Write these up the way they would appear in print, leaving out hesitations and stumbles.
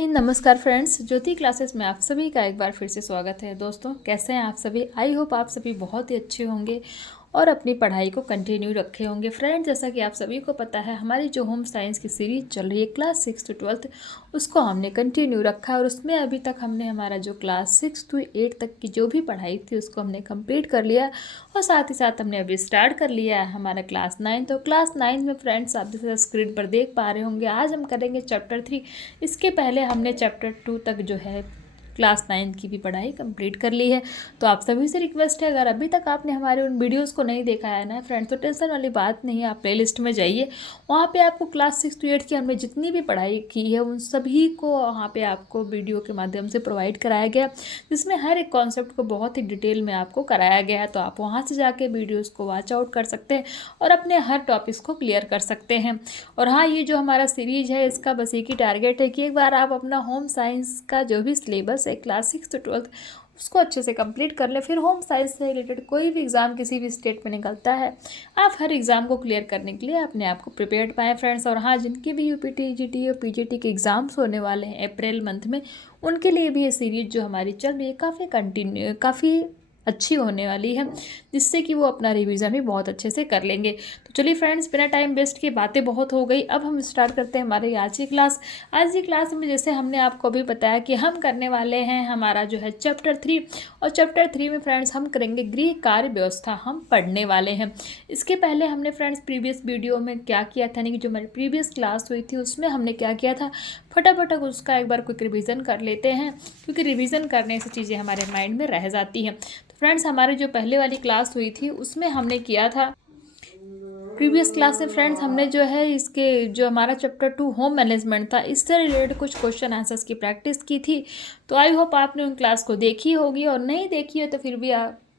नमस्कार फ्रेंड्स, ज्योति क्लासेस में आप सभी का एक बार फिर से स्वागत है। दोस्तों, कैसे हैं आप सभी? आई होप आप सभी बहुत ही अच्छे होंगे और अपनी पढ़ाई को कंटिन्यू रखे होंगे। फ्रेंड्स, जैसा कि आप सभी को पता है, हमारी जो होम साइंस की सीरीज चल रही है क्लास 6 to 12, उसको हमने कंटिन्यू रखा और उसमें अभी तक हमने हमारा जो क्लास 6 to 8 तक की जो भी पढ़ाई थी उसको हमने कंप्लीट कर लिया और साथ ही साथ हमने अभी स्टार्ट कर लिया है हमारा क्लास 9। तो क्लास 9 में फ्रेंड्स, आप जैसे स्क्रीन पर देख पा रहे होंगे, आज हम करेंगे चैप्टर 3। इसके पहले हमने चैप्टर 2 तक जो है क्लास 9 की भी पढ़ाई कंप्लीट कर ली है। तो आप सभी से रिक्वेस्ट है, अगर अभी तक आपने हमारे उन वीडियोस को नहीं देखा है ना फ्रेंड्स, तो टेंशन वाली बात नहीं है, आप प्लेलिस्ट में जाइए। वहाँ पे आपको क्लास 6 to 8 की हमने जितनी भी पढ़ाई की है उन सभी को वहाँ पे आपको वीडियो के माध्यम से प्रोवाइड कराया गया, जिसमें हर एक कॉन्सेप्ट को बहुत ही डिटेल में आपको कराया गया है। तो आप वहाँ से जाके वीडियोज़ को वॉच आउट कर सकते हैं और अपने हर टॉपिक्स को क्लियर कर सकते हैं। और हाँ, ये जो हमारा सीरीज है इसका बस एक ही टारगेट है कि एक बार आप अपना होम साइंस का जो भी सिलेबस है क्लास 6 to 12 उसको अच्छे से कंप्लीट कर ले। फिर होम साइंस से रिलेटेड कोई भी एग्ज़ाम किसी भी स्टेट में निकलता है, आप हर एग्ज़ाम को क्लियर करने के लिए अपने आप को प्रिपेयर्ड पाएँ फ्रेंड्स। और हाँ, जिनके भी यूपीटी, जीटी और पीजीटी के एग्ज़ाम्स होने वाले हैं अप्रैल मंथ में, उनके लिए भी ये सीरीज जो हमारी चल रही है काफ़ी अच्छी होने वाली है, जिससे कि वो अपना रिवीजन भी बहुत अच्छे से कर लेंगे। तो चलिए फ्रेंड्स, बिना टाइम वेस्ट किए, बातें बहुत हो गई, अब हम स्टार्ट करते हैं हमारी आज की क्लास। आज की क्लास में जैसे हमने आपको अभी बताया कि हम करने वाले हैं हमारा जो है चैप्टर 3, और चैप्टर 3 में फ्रेंड्स हम करेंगे गृह कार्य व्यवस्था, हम पढ़ने वाले हैं। इसके पहले हमने फ्रेंड्स प्रीवियस वीडियो में क्या किया था, यानी कि जो हमारी प्रीवियस क्लास हुई थी उसमें हमने क्या किया था, फटाफट उसका एक बार क्विक रिवीजन कर लेते हैं, क्योंकि रिवीजन करने से चीज़ें हमारे माइंड में रह जाती हैं। फ्रेंड्स, हमारी जो पहले वाली क्लास हुई थी उसमें हमने किया था, प्रीवियस क्लास में फ्रेंड्स हमने जो है इसके जो हमारा चैप्टर 2 होम मैनेजमेंट था, इससे रिलेटेड कुछ क्वेश्चन आंसर्स की प्रैक्टिस की थी। तो आई होप आपने उन क्लास को देखी होगी, और नहीं देखी है तो फिर भी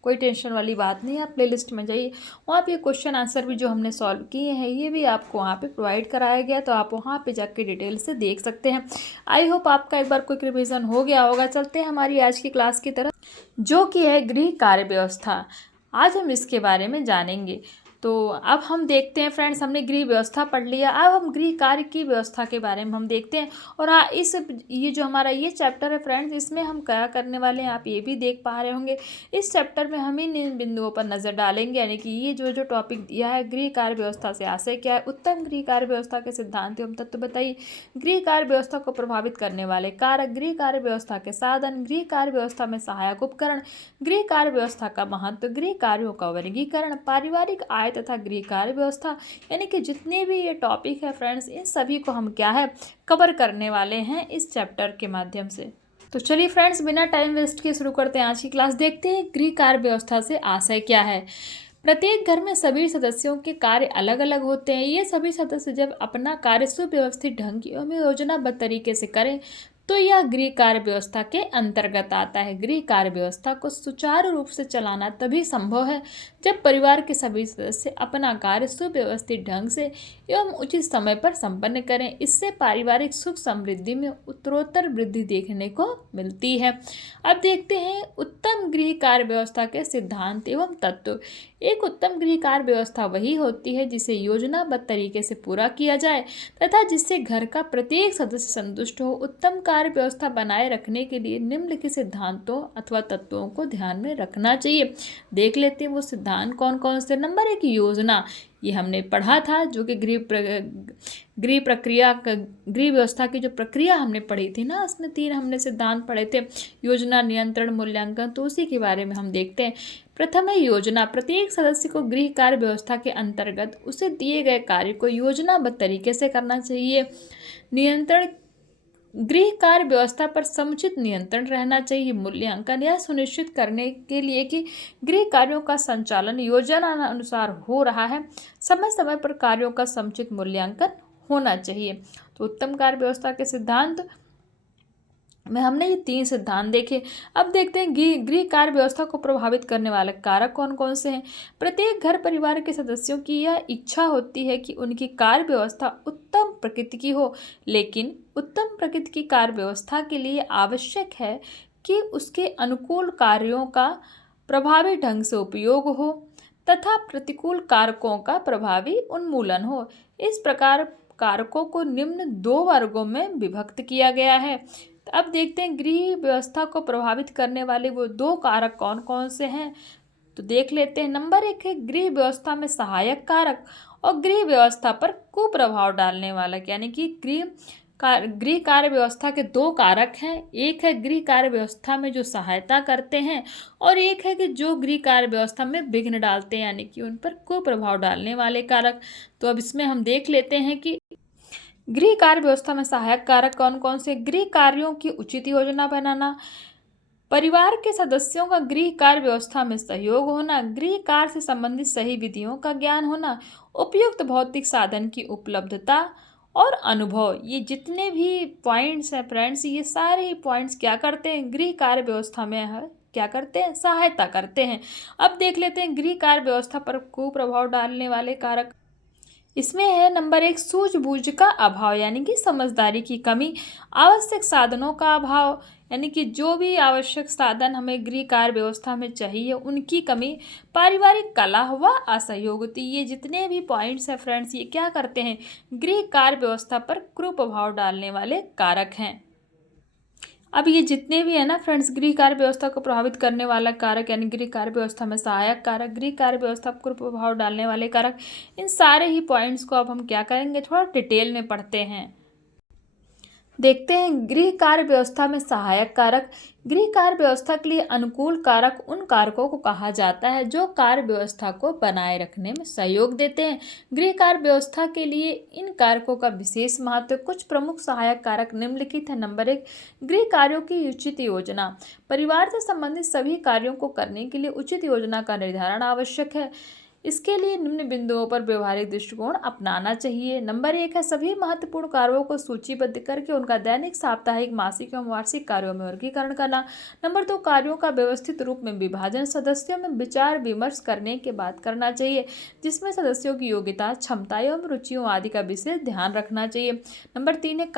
कोई टेंशन वाली बात नहीं है, आप प्लेलिस्ट में जाइए, वहाँ पे क्वेश्चन आंसर भी जो हमने सॉल्व किए हैं ये भी आपको वहाँ पे प्रोवाइड कराया गया, तो आप वहाँ पे जाके डिटेल से देख सकते हैं। आई होप आपका एक बार क्विक रिविजन हो गया होगा। चलते हैं हमारी आज की क्लास की तरफ, जो कि है गृह कार्य व्यवस्था। आज हम इसके बारे में जानेंगे। तो अब हम देखते हैं फ्रेंड्स, हमने गृह व्यवस्था पढ़ लिया, अब हम गृह कार्य की व्यवस्था के बारे में हम देखते हैं। और हाँ, ये जो हमारा ये चैप्टर है फ्रेंड्स, इसमें हम क्या करने वाले हैं आप ये भी देख पा रहे होंगे। इस चैप्टर में हम इन बिंदुओं पर नज़र डालेंगे, यानी कि ये जो टॉपिक दिया है, गृह कार्य व्यवस्था से आशय क्या है, उत्तम गृह कार्य व्यवस्था के सिद्धांत एवं तत्व बताइए, गृह कार्य व्यवस्था को प्रभावित करने वाले कारक, गृह कार्य व्यवस्था के साधन, गृह कार्य व्यवस्था में सहायक उपकरण, गृह कार्य व्यवस्था का महत्व, गृह कार्यों का वर्गीकरण, पारिवारिक आय तथा गृह कार्य व्यवस्था, यानी कि जितने भी ये टॉपिक है फ्रेंड्स, इन सभी को हम क्या है कवर करने वाले हैं इस चैप्टर के माध्यम से। तो चलिए फ्रेंड्स, बिना टाइम वेस्ट किए शुरू करते हैं आज की क्लास। देखते हैं गृह कार्य व्यवस्था से आशय क्या है। प्रत्येक घर में सभी सदस्यों के कार्य अलग अलग होते हैं। ये सभी सदस्य जब अपना कार्य सुव्यवस्थित ढंग एवं योजनाबद्ध तरीके से करें तो यह गृह कार्य व्यवस्था के अंतर्गत आता है। गृह कार्य व्यवस्था को सुचारू रूप से चलाना तभी संभव है जब परिवार के सभी सदस्य अपना कार्य सुव्यवस्थित ढंग से एवं उचित समय पर संपन्न करें। इससे पारिवारिक सुख समृद्धि में उत्तरोत्तर वृद्धि देखने को मिलती है। अब देखते हैं उत्तम गृह कार्य व्यवस्था के सिद्धांत एवं तत्व। एक उत्तम गृह कार्य व्यवस्था वही होती है जिसे योजनाबद्ध तरीके से पूरा किया जाए तथा जिससे घर का प्रत्येक सदस्य संतुष्ट हो। उत्तम कार्य व्यवस्था बनाए रखने के लिए निम्नलिखित सिद्धांतों अथवा तत्वों को ध्यान में रखना चाहिए। देख लेते हैं वो सिद्धांत कौन कौन से। नंबर 1, योजना। ये हमने पढ़ा था, जो कि गृह व्यवस्था की जो प्रक्रिया हमने पढ़ी थी ना, उसमें 3 हमने सिद्धांत पढ़े थे, योजना, नियंत्रण, मूल्यांकन। तो उसी के बारे में हम देखते हैं। प्रथम है योजना। प्रत्येक सदस्य को गृह कार्य व्यवस्था के अंतर्गत उसे दिए गए कार्य को योजनाबद्ध तरीके से करना चाहिए। नियंत्रण। गृह कार्य व्यवस्था पर समुचित नियंत्रण रहना चाहिए। मूल्यांकन। यह सुनिश्चित करने के लिए कि गृह कार्यों का संचालन योजना अनुसार हो रहा है, समय समय पर कार्यों का समुचित मूल्यांकन होना चाहिए। तो उत्तम कार्य व्यवस्था के सिद्धांत में हमने ये 3 सिद्धांत देखे। अब देखते हैं गृह कार्य व्यवस्था को प्रभावित करने वाले कारक कौन कौन से हैं। प्रत्येक घर परिवार के सदस्यों की यह इच्छा होती है कि उनकी कार्य व्यवस्था उत्तम प्रकृति की हो, लेकिन उत्तम प्रकृति की कार्य व्यवस्था के लिए आवश्यक है कि उसके अनुकूल कार्यों का प्रभावी ढंग से उपयोग हो तथा प्रतिकूल कारकों का प्रभावी उन्मूलन हो। इस प्रकार कारकों को निम्न 2 वर्गों में विभक्त किया गया है। तो अब देखते हैं गृह व्यवस्था को प्रभावित करने वाले वो 2 कारक कौन कौन से हैं। तो देख लेते हैं। नंबर 1 है गृह व्यवस्था में सहायक कारक और गृह व्यवस्था पर कुप्रभाव डालने वाला, यानी कि गृह कार्य व्यवस्था के 2 कारक हैं। एक है गृह कार्य व्यवस्था में जो सहायता करते हैं और एक है कि जो गृह कार्य व्यवस्था में विघ्न डालते हैं, यानी कि उन पर कुप्रभाव डालने वाले कारक। तो अब इसमें हम देख लेते हैं कि गृह कार्य व्यवस्था में सहायक कारक कौन कौन से। गृह कार्यों की उचित योजना बनाना, परिवार के सदस्यों का गृह कार्य व्यवस्था में सहयोग होना, गृह कार्य से संबंधित सही विधियों का ज्ञान होना, उपयुक्त भौतिक साधन की उपलब्धता और अनुभव। ये जितने भी पॉइंट्स हैं फ्रेंड्स, ये सारे ही पॉइंट्स क्या करते हैं, गृह कार्य व्यवस्था में है क्या करते हैं, सहायता करते हैं। अब देख लेते हैं गृह कार्य व्यवस्था पर कुप्रभाव डालने वाले कारक। इसमें है नंबर 1 सूझबूझ का अभाव, यानी कि समझदारी की कमी, आवश्यक साधनों का अभाव, यानी कि जो भी आवश्यक साधन हमें गृह कार्य व्यवस्था में चाहिए उनकी कमी, पारिवारिक कलह व असहयोगति। ये जितने भी पॉइंट्स हैं फ्रेंड्स, ये क्या करते हैं, गृह कार्य व्यवस्था पर कुप्रभाव डालने वाले कारक हैं। अब ये जितने भी है ना फ्रेंड्स, गृह कार्य व्यवस्था को प्रभावित करने वाला कारक, यानी गृह कार्य व्यवस्था में सहायक कारक, गृह कार्य व्यवस्था पर प्रभाव डालने वाले कारक, इन सारे ही पॉइंट्स को अब हम क्या करेंगे, थोड़ा डिटेल में पढ़ते हैं। देखते हैं गृह कार्य व्यवस्था में सहायक कारक। गृह कार्य व्यवस्था के लिए अनुकूल कारक उन कारकों को कहा जाता है जो कार्य व्यवस्था को बनाए रखने में सहयोग देते हैं। गृह कार्य व्यवस्था के लिए इन कारकों का विशेष महत्व। कुछ प्रमुख सहायक कारक निम्नलिखित है। नंबर 1 गृह कार्यों की उचित योजना, परिवार से संबंधित सभी कार्यों को करने के लिए उचित योजना का निर्धारण आवश्यक है। इसके लिए निम्न बिंदुओं पर व्यवहारिक दृष्टिकोण अपनाना चाहिए। नंबर 1 है सभी महत्वपूर्ण कार्यों को सूचीबद्ध करके उनका दैनिक, साप्ताहिक, मासिक एवं वार्षिक कार्यों में वर्गीकरण करना। नंबर 2 कार्यों का व्यवस्थित रूप में विभाजन सदस्यों में विचार विमर्श करने के बाद करना चाहिए, जिसमें सदस्यों की योग्यता, क्षमता एवं रुचियों आदि का विशेष ध्यान रखना चाहिए। नंबर 3 है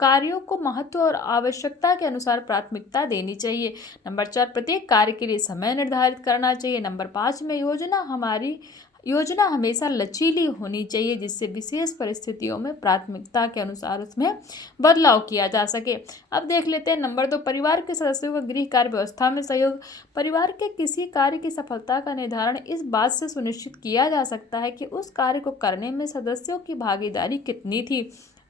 कार्यों को महत्व और आवश्यकता के अनुसार प्राथमिकता देनी चाहिए। नंबर 4 प्रत्येक कार्य के लिए समय निर्धारित करना चाहिए। नंबर 5 में योजना हमेशा लचीली होनी चाहिए, जिससे विशेष परिस्थितियों में प्राथमिकता के अनुसार उसमें बदलाव किया जा सके। अब देख लेते हैं नंबर 2 परिवार के सदस्यों का गृह कार्य व्यवस्था में सहयोग। परिवार के किसी कार्य की सफलता का निर्धारण इस बात से सुनिश्चित किया जा सकता है कि उस कार्य को करने में सदस्यों की भागीदारी कितनी थी।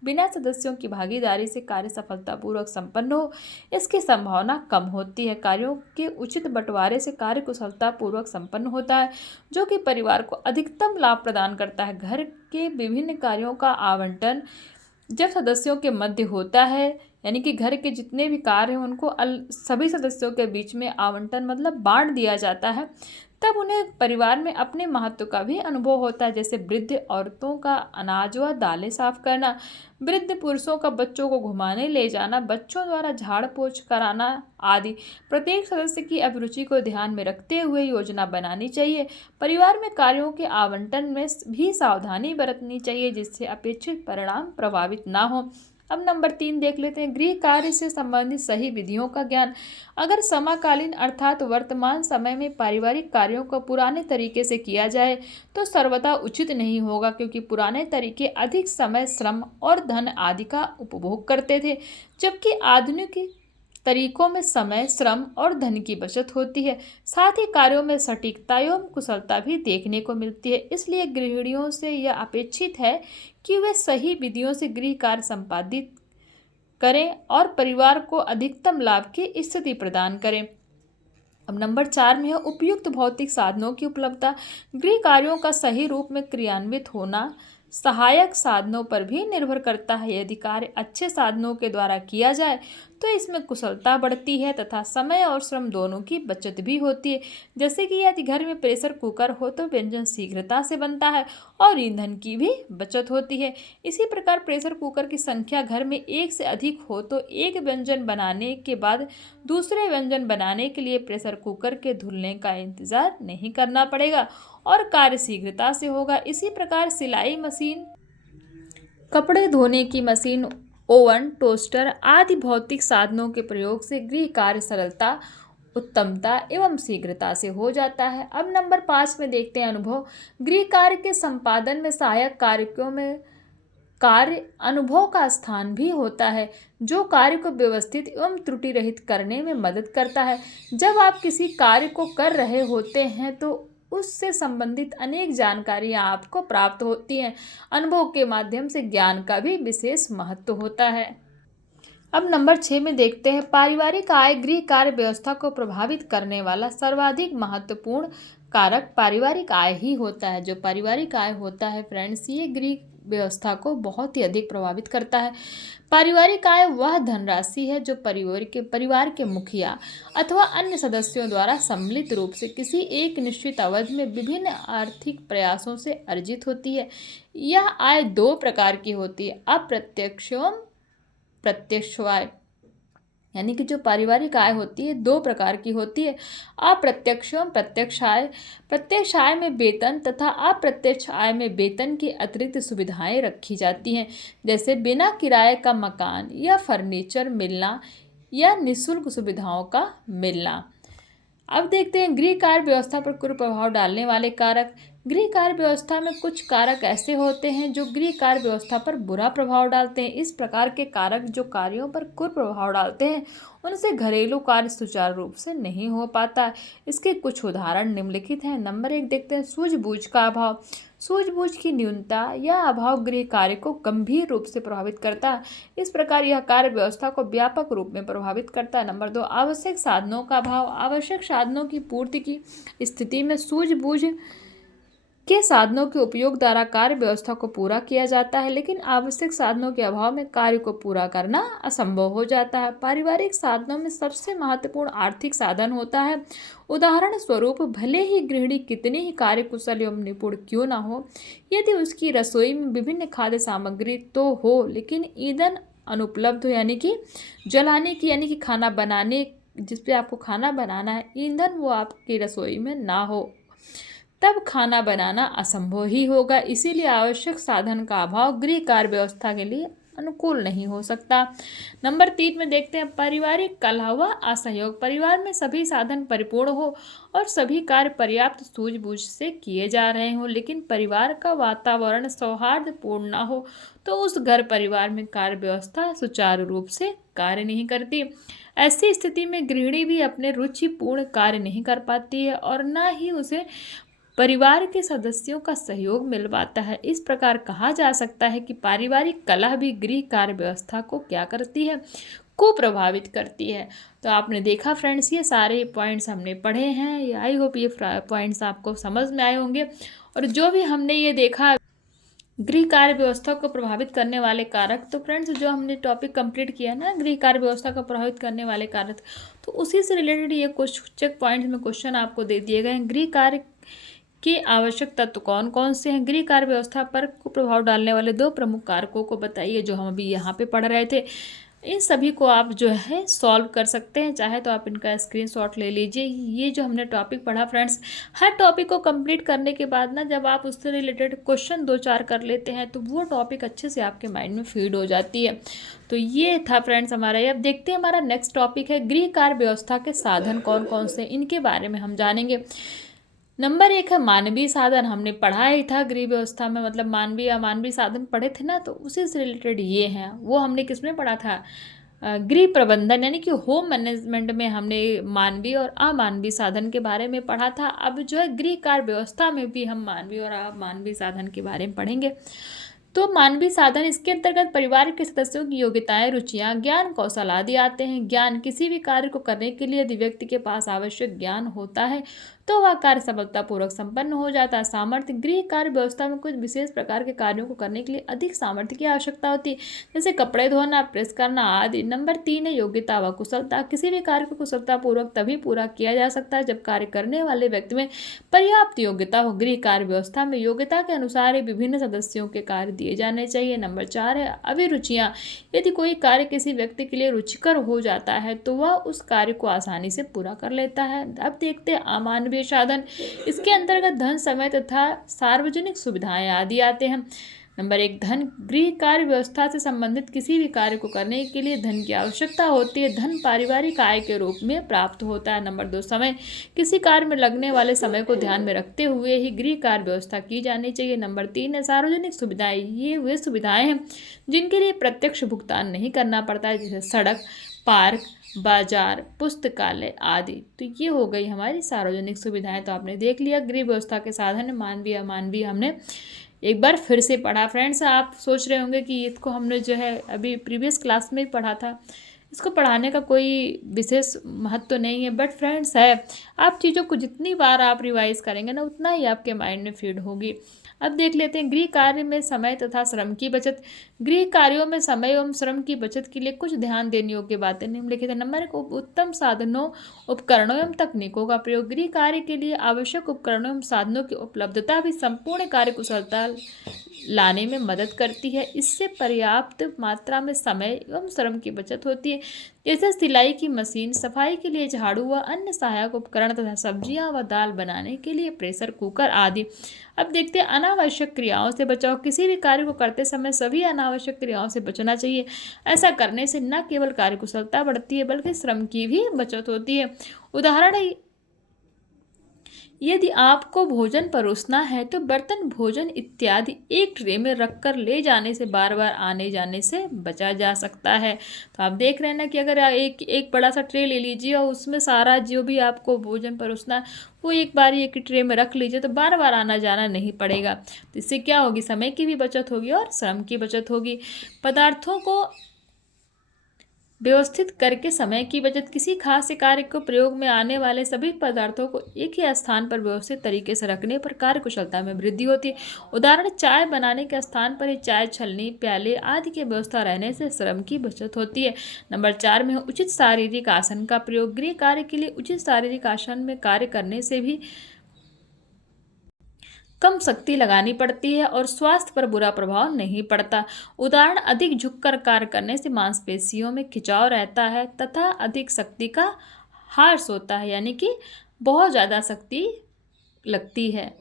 बिना सदस्यों की भागीदारी से कार्य सफलतापूर्वक संपन्न हो, इसकी संभावना कम होती है। कार्यों के उचित बंटवारे से कार्य कुशलतापूर्वक संपन्न होता है, जो कि परिवार को अधिकतम लाभ प्रदान करता है। घर के विभिन्न कार्यों का आवंटन जब सदस्यों के मध्य होता है, यानी कि घर के जितने भी कार्य हैं उनको सभी सदस्यों के बीच में आवंटन मतलब बांट दिया जाता है, तब उन्हें परिवार में अपने महत्व का भी अनुभव होता है। जैसे वृद्ध औरतों का अनाज व दालें साफ करना, वृद्ध पुरुषों का बच्चों को घुमाने ले जाना, बच्चों द्वारा झाड़ पोंछ कराना आदि। प्रत्येक सदस्य की अभिरुचि को ध्यान में रखते हुए योजना बनानी चाहिए। परिवार में कार्यों के आवंटन में भी सावधानी बरतनी चाहिए, जिससे अपेक्षित परिणाम प्रभावित ना हो। अब नंबर 3 देख लेते हैं गृह कार्य से संबंधित सही विधियों का ज्ञान। अगर समकालीन अर्थात वर्तमान समय में पारिवारिक कार्यों को पुराने तरीके से किया जाए तो सर्वथा उचित नहीं होगा, क्योंकि पुराने तरीके अधिक समय, श्रम और धन आदि का उपभोग करते थे, जबकि आधुनिक तरीकों में समय, श्रम और धन की बचत होती है। साथ ही कार्यों में सटीकता एवं कुशलता भी देखने को मिलती है। इसलिए गृहिणियों से यह अपेक्षित है कि वे सही विधियों से गृह कार्य संपादित करें और परिवार को अधिकतम लाभ की स्थिति प्रदान करें। अब नंबर 4 में है उपयुक्त भौतिक साधनों की उपलब्धता। गृह कार्यों का सही रूप में क्रियान्वित होना सहायक साधनों पर भी निर्भर करता है। यदि कार्य अच्छे साधनों के द्वारा किया जाए तो इसमें कुशलता बढ़ती है तथा समय और श्रम दोनों की बचत भी होती है। जैसे कि यदि घर में प्रेशर कुकर हो तो व्यंजन शीघ्रता से बनता है और ईंधन की भी बचत होती है। इसी प्रकार प्रेशर कुकर की संख्या घर में एक से अधिक हो तो एक व्यंजन बनाने के बाद दूसरे व्यंजन बनाने के लिए प्रेशर कुकर के धुलने का इंतजार नहीं करना पड़ेगा और कार्य शीघ्रता से होगा। इसी प्रकार सिलाई मशीन, कपड़े धोने की मशीन, ओवन, टोस्टर आदि भौतिक साधनों के प्रयोग से गृह कार्य सरलता, उत्तमता एवं शीघ्रता से हो जाता है। अब नंबर 5 में देखते हैं अनुभव। गृह कार्य के संपादन में सहायक कारकों में कार्य अनुभव का स्थान भी होता है, जो कार्य को व्यवस्थित एवं त्रुटि रहित करने में मदद करता है। जब आप किसी कार्य को कर रहे होते हैं तो उससे संबंधित अनेक जानकारियां आपको प्राप्त होती हैं। अनुभव के माध्यम से ज्ञान का भी विशेष महत्व होता है। अब नंबर 6 में देखते हैं, पारिवारिक आय गृह कार्य व्यवस्था को प्रभावित करने वाला सर्वाधिक महत्वपूर्ण कारक पारिवारिक आय ही होता है। जो पारिवारिक आय होता है फ्रेंड्स, ये गृह व्यवस्था को बहुत ही अधिक प्रभावित करता है। पारिवारिक आय वह धनराशि है जो परिवार के मुखिया अथवा अन्य सदस्यों द्वारा सम्मिलित रूप से किसी एक निश्चित अवधि में विभिन्न आर्थिक प्रयासों से अर्जित होती है। यह आय दो प्रकार की होती है, अप्रत्यक्ष एवं प्रत्यक्ष आय। यानी कि जो पारिवारिक आय होती है दो प्रकार की होती है, अप्रत्यक्ष एवं प्रत्यक्ष आय। प्रत्यक्ष आय में वेतन तथा अप्रत्यक्ष आय में वेतन की अतिरिक्त सुविधाएं रखी जाती हैं, जैसे बिना किराए का मकान या फर्नीचर मिलना या निःशुल्क सुविधाओं का मिलना। अब देखते हैं गृह कार्य व्यवस्था पर कुप्रभाव डालने वाले कारक। गृह कार्य व्यवस्था में कुछ कारक ऐसे होते हैं जो गृह कार्य व्यवस्था पर बुरा प्रभाव डालते हैं। इस प्रकार के कारक जो कार्यों पर कुप्रभाव डालते हैं उनसे घरेलू कार्य सुचारू रूप से नहीं हो पाता। इसके कुछ उदाहरण निम्नलिखित हैं। नंबर 1 देखते हैं, सूझबूझ का अभाव। सूझबूझ की न्यूनता या अभाव गृह कार्य को गंभीर रूप से प्रभावित करता है। इस प्रकार यह कार्य व्यवस्था को व्यापक रूप में प्रभावित करता है। नंबर 2, आवश्यक साधनों का अभाव। आवश्यक साधनों की पूर्ति की स्थिति में सूझबूझ के साधनों के उपयोग द्वारा कार्य व्यवस्था को पूरा किया जाता है, लेकिन आवश्यक साधनों के अभाव में कार्य को पूरा करना असंभव हो जाता है। पारिवारिक साधनों में सबसे महत्वपूर्ण आर्थिक साधन होता है। उदाहरण स्वरूप, भले ही गृहिणी कितनी ही कार्यकुशल एवं निपुण क्यों न हो, यदि उसकी रसोई में विभिन्न खाद्य सामग्री तो हो, लेकिन ईंधन अनुपलब्ध हो, यानी कि जलाने की, यानी कि खाना बनाने, जिस पे आपको खाना बनाना है, ईंधन वो आपकी रसोई में ना हो, तब खाना बनाना असंभव ही होगा। इसीलिए आवश्यक साधन का अभाव गृह कार्य व्यवस्था के लिए अनुकूल नहीं हो सकता। नंबर 3 में देखते हैं, पारिवारिक कलह व असहयोग। परिवार में सभी साधन परिपूर्ण हो और सभी कार्य पर्याप्त सूझबूझ से किए जा रहे हों, लेकिन परिवार का वातावरण सौहार्दपूर्ण न हो, तो उस घर परिवार में कार्य व्यवस्था सुचारू रूप से कार्य नहीं करती। ऐसी स्थिति में गृहिणी भी अपने रुचिपूर्ण कार्य नहीं कर पाती है और न ही उसे परिवार के सदस्यों का सहयोग मिल पाता है। इस प्रकार कहा जा सकता है कि पारिवारिक कलह भी गृह कार्य व्यवस्था को क्या करती है, को प्रभावित करती है। तो आपने देखा फ्रेंड्स, ये सारे पॉइंट्स हमने पढ़े हैं। आई होप ये पॉइंट्स आपको समझ में आए होंगे। और जो भी हमने ये देखा गृह कार्य व्यवस्था को प्रभावित करने वाले कारक, तो फ्रेंड्स जो हमने टॉपिक कंप्लीट किया ना गृह कार्य व्यवस्था को प्रभावित करने वाले कारक, तो उसी से रिलेटेड ये कुछ चेक पॉइंट्स में क्वेश्चन आपको दे दिए गए हैं। गृह कार्य के आवश्यक तत्व कौन कौन से हैं, गृह कार्य व्यवस्था पर प्रभाव डालने वाले 2 प्रमुख कारकों को बताइए, जो हम अभी यहाँ पे पढ़ रहे थे। इन सभी को आप जो है सॉल्व कर सकते हैं, चाहे तो आप इनका स्क्रीनशॉट ले लीजिए। ये जो हमने टॉपिक पढ़ा फ्रेंड्स, हर टॉपिक को कंप्लीट करने के बाद ना जब आप उससे रिलेटेड क्वेश्चन 2-4 कर लेते हैं तो वो टॉपिक अच्छे से आपके माइंड में फीड हो जाती है। तो ये था फ्रेंड्स हमारा। अब देखते हैं हमारा नेक्स्ट टॉपिक है गृह कार्य व्यवस्था के साधन कौन कौन से, इनके बारे में हम जानेंगे। नंबर 1 है मानवीय साधन। हमने पढ़ा ही था गृह व्यवस्था में, मतलब मानवीय साधन पढ़े थे ना, तो उसी से रिलेटेड ये हैं। वो हमने किस में पढ़ा था, गृह प्रबंधन यानी कि होम मैनेजमेंट में हमने मानवीय और अमानवीय साधन के बारे में पढ़ा था। अब जो है गृह कार्य व्यवस्था में भी हम मानवीय और अमानवीय साधन के बारे में पढ़ेंगे। तो मानवीय साधन, इसके अंतर्गत परिवार के सदस्यों की योग्यताएं, रुचियां, ज्ञान, कौशल आदि आते हैं। ज्ञान, किसी भी कार्य को करने के लिए यदि व्यक्ति के पास आवश्यक ज्ञान होता है तो वह कार्य सफलतापूर्वक संपन्न हो जाता है। सामर्थ्य, गृह कार्य व्यवस्था में कुछ विशेष प्रकार के कार्यों को करने के लिए अधिक सामर्थ्य की आवश्यकता होती है, जैसे कपड़े धोना, प्रेस करना आदि। नंबर 3 है योग्यता व कुशलता। किसी भी कार्य को कुशलतापूर्वक तभी पूरा किया जा सकता है जब कार्य करने वाले व्यक्ति में पर्याप्त योग्यता हो। गृह कार्य व्यवस्था में योग्यता के अनुसार ही विभिन्न सदस्यों के कार्य दिए जाने चाहिए। नंबर 4 है अभिरुचियाँ। यदि कोई कार्य किसी व्यक्ति के लिए रुचिकर हो जाता है तो वह उस कार्य को आसानी से पूरा कर लेता है। अब देखते हैं अमानवीय साधन। इसके अंतर्गत धन, समय तथा सार्वजनिक सुविधाएं आदि आते हैं। नंबर 1, धन। गृह कार्य व्यवस्था से संबंधित किसी भी कार्य को करने के लिए धन की आवश्यकता होती है। धन पारिवारिक आय के रूप में प्राप्त होता है। नंबर 2, समय। किसी कार्य में लगने वाले समय को ध्यान में रखते हुए ही गृह कार्य व्यवस्था की जानी चाहिए। नंबर 3 है सार्वजनिक सुविधाएं। ये वे सुविधाएं हैं जिनके लिए प्रत्यक्ष भुगतान नहीं करना पड़ता है, जैसे सड़क, पार्क, बाजार, पुस्तकालय आदि। तो ये हो गई हमारी सार्वजनिक सुविधाएं। तो आपने देख लिया गृह व्यवस्था के साधन मानवीय अमानवीय हमने एक बार फिर से पढ़ा। फ्रेंड्स, आप सोच रहे होंगे कि इसको हमने जो है अभी प्रीवियस क्लास में ही पढ़ा था, इसको पढ़ाने का कोई विशेष महत्व तो नहीं है, बट फ्रेंड्स है, आप चीज़ों को जितनी बार आप रिवाइज करेंगे ना उतना ही आपके माइंड में फीड होगी। अब देख लेते हैं गृह कार्य में समय तथा श्रम की बचत। गृह कार्यों में समय एवं श्रम की बचत के लिए कुछ ध्यान देने योग्य बातें निम्नलिखित है। नंबर 1, उत्तम साधनों, उपकरणों एवं तकनीकों का प्रयोग। गृह कार्य के लिए आवश्यक उपकरणों एवं साधनों की उपलब्धता भी संपूर्ण कार्य कुशलता लाने में मदद करती है। इससे पर्याप्त मात्रा में समय एवं श्रम की बचत होती है, जैसे सिलाई की मशीन, सफाई के लिए झाड़ू व अन्य सहायक उपकरण तथा सब्जियां व दाल बनाने के लिए प्रेशर कुकर आदि। अब देखते हैं अनावश्यक क्रियाओं से बचाव। किसी भी कार्य को करते समय सभी अनावश्यक क्रियाओं से बचना चाहिए। ऐसा करने से न केवल कार्य कुशलता बढ़ती है बल्कि श्रम की भी बचत होती है। उदाहरण, यदि आपको भोजन परोसना है तो बर्तन, भोजन इत्यादि एक ट्रे में रखकर ले जाने से बार बार आने जाने से बचा जा सकता है। तो आप देख रहे हैं ना कि अगर एक बड़ा सा ट्रे ले लीजिए और उसमें सारा जो भी आपको भोजन परोसना है वो एक बार एक ट्रे में रख लीजिए तो बार बार आना जाना नहीं पड़ेगा। तो इससे क्या होगी, समय की भी बचत होगी और श्रम की बचत होगी। पदार्थों को व्यवस्थित करके समय की बचत। किसी खास कार्य को प्रयोग में आने वाले सभी पदार्थों को एक ही स्थान पर व्यवस्थित तरीके से रखने पर कार्य कुशलता में वृद्धि होती है। उदाहरण, चाय बनाने के स्थान पर ही चाय छलनी, प्याले आदि की व्यवस्था रहने से श्रम की बचत होती है। नंबर 4 में उचित शारीरिक आसन का प्रयोग। गृह कार्य के लिए उचित शारीरिक आसन में कार्य करने से भी कम शक्ति लगानी पड़ती है और स्वास्थ्य पर बुरा प्रभाव नहीं पड़ता। उदाहरण, अधिक झुककर कार्य करने से मांसपेशियों में खिंचाव रहता है तथा अधिक शक्ति का हार्स होता है, यानी कि बहुत ज़्यादा शक्ति लगती है।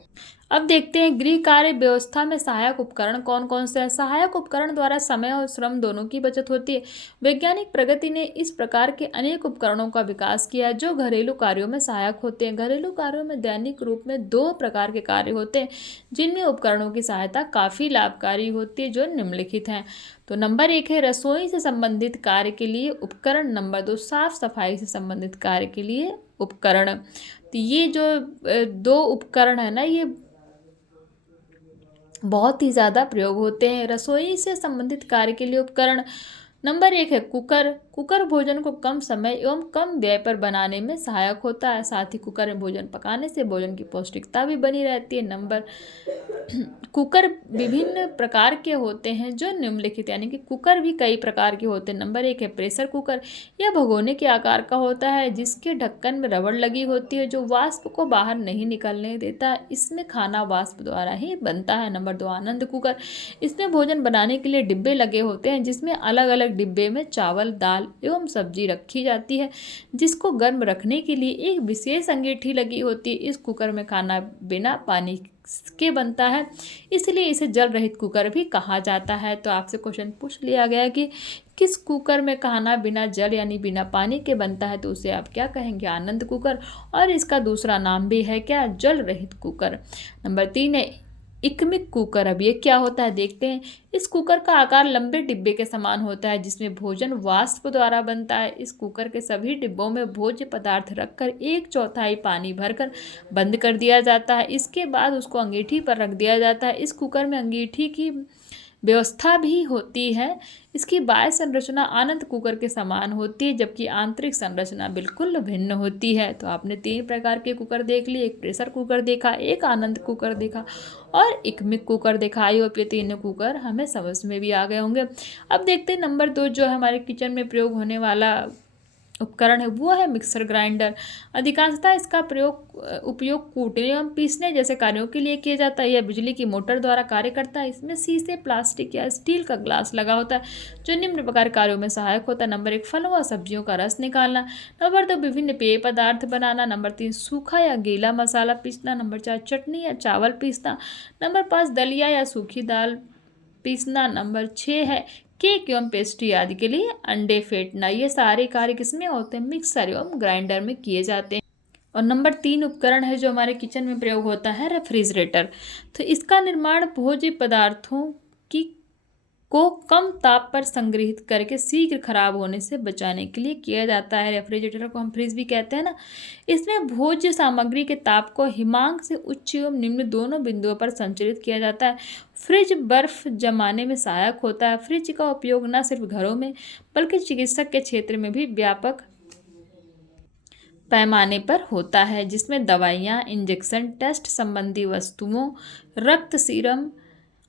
अब देखते हैं गृह कार्य व्यवस्था में सहायक उपकरण कौन कौन से हैं। सहायक उपकरण द्वारा समय और श्रम दोनों की बचत होती है। वैज्ञानिक प्रगति ने इस प्रकार के अनेक उपकरणों का विकास किया है जो घरेलू कार्यों में सहायक होते हैं। घरेलू कार्यों में दैनिक रूप में 2 प्रकार के कार्य होते हैं जिनमें उपकरणों की सहायता काफ़ी लाभकारी होती है, जो निम्नलिखित हैं। तो नंबर 1 है रसोई से संबंधित कार्य के लिए उपकरण। नंबर 2, साफ सफाई से संबंधित कार्य के लिए उपकरण। तो ये जो 2 उपकरण है ना, ये बहुत ही ज़्यादा प्रयोग होते हैं। रसोई से संबंधित कार्य के लिए उपकरण, नंबर 1 है कुकर। कुकर भोजन को कम समय एवं कम व्यय पर बनाने में सहायक होता है। साथ ही कुकर में भोजन पकाने से भोजन की पौष्टिकता भी बनी रहती है। नंबर कुकर विभिन्न प्रकार के होते हैं जो निम्नलिखित, यानी कि कुकर भी कई प्रकार के होते हैं। नंबर 1 है प्रेशर कुकर। यह भगोने के आकार का होता है जिसके ढक्कन में रबड़ लगी होती है जो वाष्प को बाहर नहीं निकलने देता। इसमें खाना वाष्प द्वारा ही बनता है। नंबर 2, आनंद कुकर। इसमें भोजन बनाने के लिए डिब्बे लगे होते हैं जिसमें अलग अलग डिब्बे में चावल, दाल एवं सब्जी रखी जाती है जिसको गर्म रखने के लिए एक विशेष अंगीठी लगी होती है। इस कुकर में खाना बिना पानी के बनता है, इसलिए इसे जल रहित कुकर भी कहा जाता है। तो आपसे क्वेश्चन पूछ लिया गया कि किस कुकर में खाना बिना जल यानी बिना पानी के बनता है, तो उसे आप क्या कहेंगे, आनंद कुकर। और इसका दूसरा नाम भी है क्या, जल रहित कुकर। नंबर 3 है इकमिक कुकर। अब ये क्या होता है देखते हैं। इस कुकर का आकार लंबे डिब्बे के समान होता है जिसमें भोजन वाष्प द्वारा बनता है। इस कुकर के सभी डिब्बों में भोज्य पदार्थ रखकर 1/4 पानी भरकर बंद कर दिया जाता है। इसके बाद उसको अंगीठी पर रख दिया जाता है। इस कुकर में अंगीठी की व्यवस्था भी होती है। इसकी बाह्य संरचना आनंद कुकर के समान होती है जबकि आंतरिक संरचना बिल्कुल भिन्न होती है। तो आपने 3 प्रकार के कुकर देख लिए, एक प्रेशर कुकर देखा, एक आनंद कुकर देखा और इकमिक कुकर देखा। आई होप ये 3 कुकर हमें समझ में भी आ गए होंगे। अब देखते हैं नंबर 2 जो हमारे किचन में प्रयोग होने वाला उपकरण है वो है मिक्सर ग्राइंडर। अधिकांशतः इसका उपयोग कूटने एवं पीसने जैसे कार्यों के लिए किया जाता है। यह बिजली की मोटर द्वारा कार्य करता है। इसमें शीशे, प्लास्टिक या स्टील का ग्लास लगा होता है जो निम्न प्रकार कार्यों में सहायक होता है। नंबर 1, फलों व सब्जियों का रस निकालना। नंबर 2, विभिन्न पेय पदार्थ बनाना। नंबर 3, सूखा या गीला मसाला पीसना। नंबर 4, चटनी या चावल पीसना। नंबर 5, दलिया या सूखी दाल पीसना। नंबर 6 है केक एवं पेस्ट्री आदि के लिए अंडे फेंटना। ये सारे कार्य किसमें होते हैं? मिक्सर एवं ग्राइंडर में किए जाते हैं। और नंबर 3 उपकरण है जो हमारे किचन में प्रयोग होता है, रेफ्रिजरेटर। तो इसका निर्माण भोज्य पदार्थों की को कम ताप पर संग्रहित करके शीघ्र खराब होने से बचाने के लिए किया जाता है। रेफ्रिजरेटर को हम फ्रिज भी कहते हैं ना। इसमें भोज्य सामग्री के ताप को हिमांक से उच्च एवं निम्न दोनों बिंदुओं पर संचालित किया जाता है। फ्रिज बर्फ जमाने में सहायक होता है। फ्रिज का उपयोग न सिर्फ घरों में बल्कि चिकित्सक के क्षेत्र में भी व्यापक पैमाने पर होता है, जिसमें दवाइयाँ, इंजेक्शन, टेस्ट संबंधी वस्तुओं, रक्त, सीरम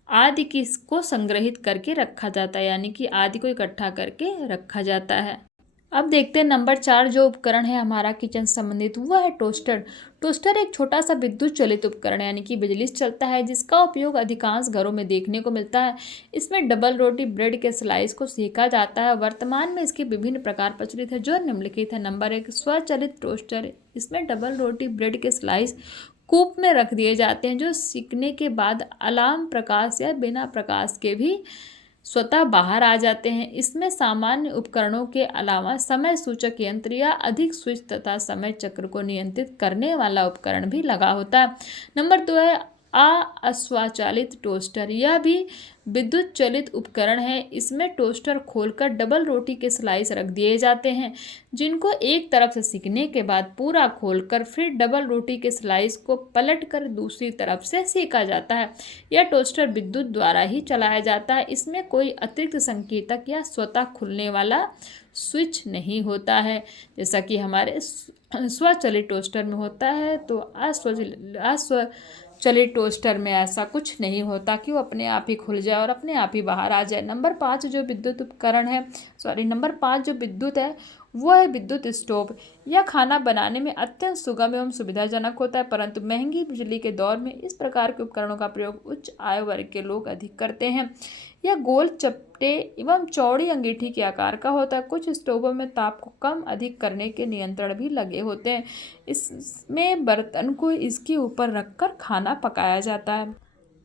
आदि की को संग्रहित करके रखा जाता है, यानी कि आदि को इकट्ठा करके रखा जाता है। अब देखते हैं नंबर 4 जो उपकरण है हमारा किचन संबंधित, वो है टोस्टर। टोस्टर एक छोटा सा विद्युत चलित उपकरण है, यानी कि बिजली से चलता है, जिसका उपयोग अधिकांश घरों में देखने को मिलता है। इसमें डबल रोटी, ब्रेड के स्लाइस को सेका जाता है। वर्तमान में इसके विभिन्न प्रकार प्रचलित है जो निम्नलिखित है। नंबर 1 स्वचालित टोस्टर। इसमें डबल रोटी, ब्रेड के स्लाइस कूप में रख दिए जाते हैं जो सीखने के बाद अलार्म प्रकाश या बिना प्रकाश के भी स्वतः बाहर आ जाते हैं। इसमें सामान्य उपकरणों के अलावा समय सूचक यंत्र या अधिक स्विच तथा समय चक्र को नियंत्रित करने वाला उपकरण भी लगा होता है। नंबर 2 है अस्वचालित टोस्टर। यह भी विद्युत चलित उपकरण है। इसमें टोस्टर खोलकर डबल रोटी के स्लाइस रख दिए जाते हैं, जिनको एक तरफ से सेकने के बाद पूरा खोलकर फिर डबल रोटी के स्लाइस को पलटकर दूसरी तरफ से सेका जाता है। यह टोस्टर विद्युत द्वारा ही चलाया जाता है। इसमें कोई अतिरिक्त संकेतक या स्वतः खुलने वाला स्विच नहीं होता है, जैसा कि हमारे स्वचालित टोस्टर में होता है। तो अस्वचालित टोस्टर में ऐसा कुछ नहीं होता कि वो अपने आप ही खुल जाए और अपने आप ही बाहर आ जाए। नंबर 5 जो विद्युत उपकरण है, नंबर 5 जो विद्युत है वो है विद्युत स्टोव। यह खाना बनाने में अत्यंत सुगम एवं सुविधाजनक होता है, परंतु महंगी बिजली के दौर में इस प्रकार के उपकरणों का प्रयोग उच्च आय वर्ग के लोग अधिक करते हैं। यह गोल, चपटे एवं चौड़ी अंगीठी के आकार का होता है। कुछ स्टोवों में ताप को कम अधिक करने के नियंत्रण भी लगे होते हैं। इसमें बर्तन को इसके ऊपर रखकर खाना पकाया जाता है।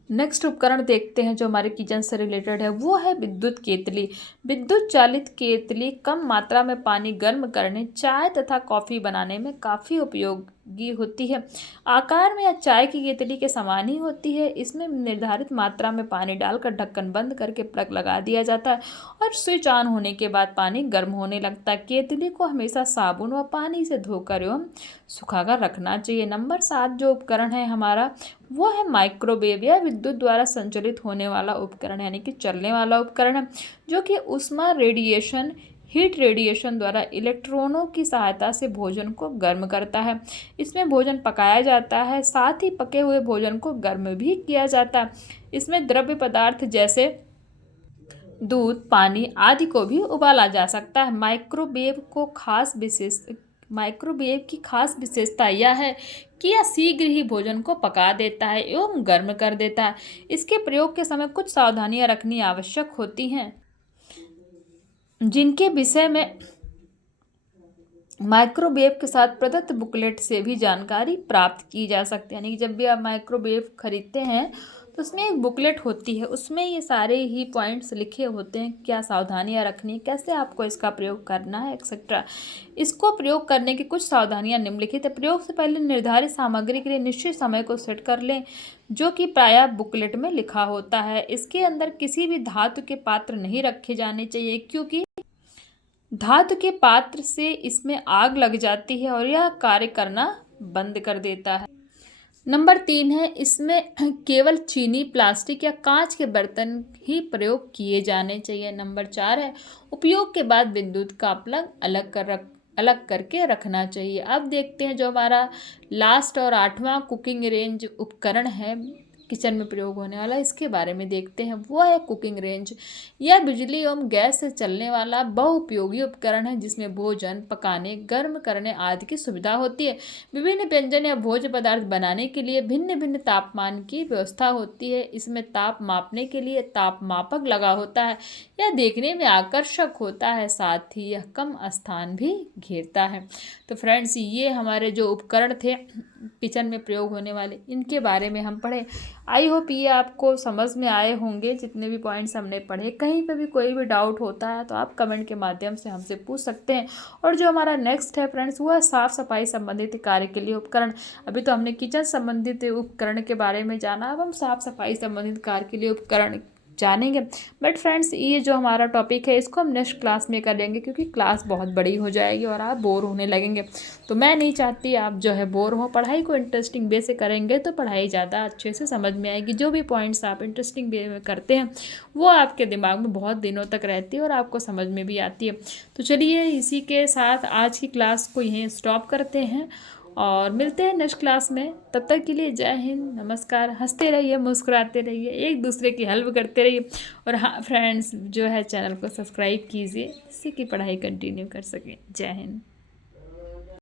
नेक्स्ट उपकरण देखते हैं जो हमारे किचन से रिलेटेड है, वो है विद्युत केतली। विद्युत चालित केतली कम मात्रा में पानी गर्म करने, चाय तथा कॉफ़ी बनाने में काफ़ी उपयोगी होती है। आकार में यह चाय की केतली के समान ही होती है। इसमें निर्धारित मात्रा में पानी डालकर ढक्कन बंद करके प्लग लगा दिया जाता है और स्विच ऑन होने के बाद पानी गर्म होने लगता है। केतली को हमेशा साबुन व पानी से धोकर एवं सुखाकर रखना चाहिए। नंबर 7 जो उपकरण है हमारा, वो है माइक्रोवेव। या विद्युत द्वारा संचालित होने वाला उपकरण, यानी कि चलने वाला उपकरण है, जो कि ऊष्मा रेडिएशन, हीट रेडिएशन द्वारा इलेक्ट्रॉनों की सहायता से भोजन को गर्म करता है। इसमें भोजन पकाया जाता है, साथ ही पके हुए भोजन को गर्म भी किया जाता है। इसमें द्रव्य पदार्थ जैसे दूध, पानी आदि को भी उबाला जा सकता है। माइक्रोवेव की खास विशेषता यह है कि यह शीघ्र ही भोजन को पका देता है एवं गर्म कर देता है। इसके प्रयोग के समय कुछ सावधानियां रखनी आवश्यक होती हैं, जिनके विषय में माइक्रोवेव के साथ प्रदत्त बुकलेट से भी जानकारी प्राप्त की जा सकती है। यानी कि जब भी आप माइक्रोवेव खरीदते हैं तो उसमें एक बुकलेट होती है, उसमें ये सारे ही पॉइंट्स लिखे होते हैं, क्या सावधानियां रखनी, कैसे आपको इसका प्रयोग करना है, एक्सेट्रा। इसको प्रयोग करने की कुछ सावधानियां निम्नलिखित है। प्रयोग से पहले निर्धारित सामग्री के लिए निश्चित समय को सेट कर लें, जो कि प्रायः बुकलेट में लिखा होता है। इसके अंदर किसी भी धातु के पात्र नहीं रखे जाने चाहिए, क्योंकि धातु के पात्र से इसमें आग लग जाती है और यह कार्य करना बंद कर देता है। नंबर 3 है, इसमें केवल चीनी, प्लास्टिक या कांच के बर्तन ही प्रयोग किए जाने चाहिए। नंबर 4 है, उपयोग के बाद विद्युत का प्लग अलग करके रखना चाहिए। अब देखते हैं जो हमारा लास्ट और 8वां कुकिंग रेंज उपकरण है किचन में प्रयोग होने वाला, इसके बारे में देखते हैं। वो है कुकिंग रेंज। यह बिजली एवं गैस से चलने वाला बहुउपयोगी उपकरण है, जिसमें भोजन पकाने, गर्म करने आदि की सुविधा होती है। विभिन्न व्यंजन या भोज्य पदार्थ बनाने के लिए भिन्न भिन्न तापमान की व्यवस्था होती है। इसमें ताप मापने के लिए तापमापक लगा होता है। यह देखने में आकर्षक होता है, साथ ही यह कम स्थान भी घेरता है। तो फ्रेंड्स, ये हमारे जो उपकरण थे किचन में प्रयोग होने वाले, इनके बारे में हम पढ़े। आई होप ये आपको समझ में आए होंगे जितने भी पॉइंट्स हमने पढ़े। कहीं पे भी कोई भी डाउट होता है तो आप कमेंट के माध्यम से हमसे पूछ सकते हैं। और जो हमारा नेक्स्ट है फ्रेंड्स, वो है साफ़ सफाई संबंधित कार्य के लिए उपकरण। अभी तो हमने किचन संबंधित उपकरण के बारे में जाना, अब हम साफ़ सफाई संबंधित कार्य के लिए उपकरण जानेंगे। बट फ्रेंड्स, ये जो हमारा टॉपिक है इसको हम नेक्स्ट क्लास में करेंगे, क्योंकि क्लास बहुत बड़ी हो जाएगी और आप बोर होने लगेंगे। तो मैं नहीं चाहती आप जो है बोर हो। पढ़ाई को इंटरेस्टिंग वे से करेंगे तो पढ़ाई ज़्यादा अच्छे से समझ में आएगी। जो भी पॉइंट्स आप इंटरेस्टिंग वे में करते हैं वो आपके दिमाग में बहुत दिनों तक रहती है और आपको समझ में भी आती है। तो चलिए, इसी के साथ आज की क्लास को यहीं स्टॉप करते हैं और मिलते हैं नेक्स्ट क्लास में। तब तक के लिए जय हिंद, नमस्कार। हंसते रहिए, मुस्कुराते रहिए, एक दूसरे की हेल्प करते रहिए। और हाँ फ्रेंड्स, जो है चैनल को सब्सक्राइब कीजिए जिससे कि पढ़ाई कंटिन्यू कर सकें। जय हिंद।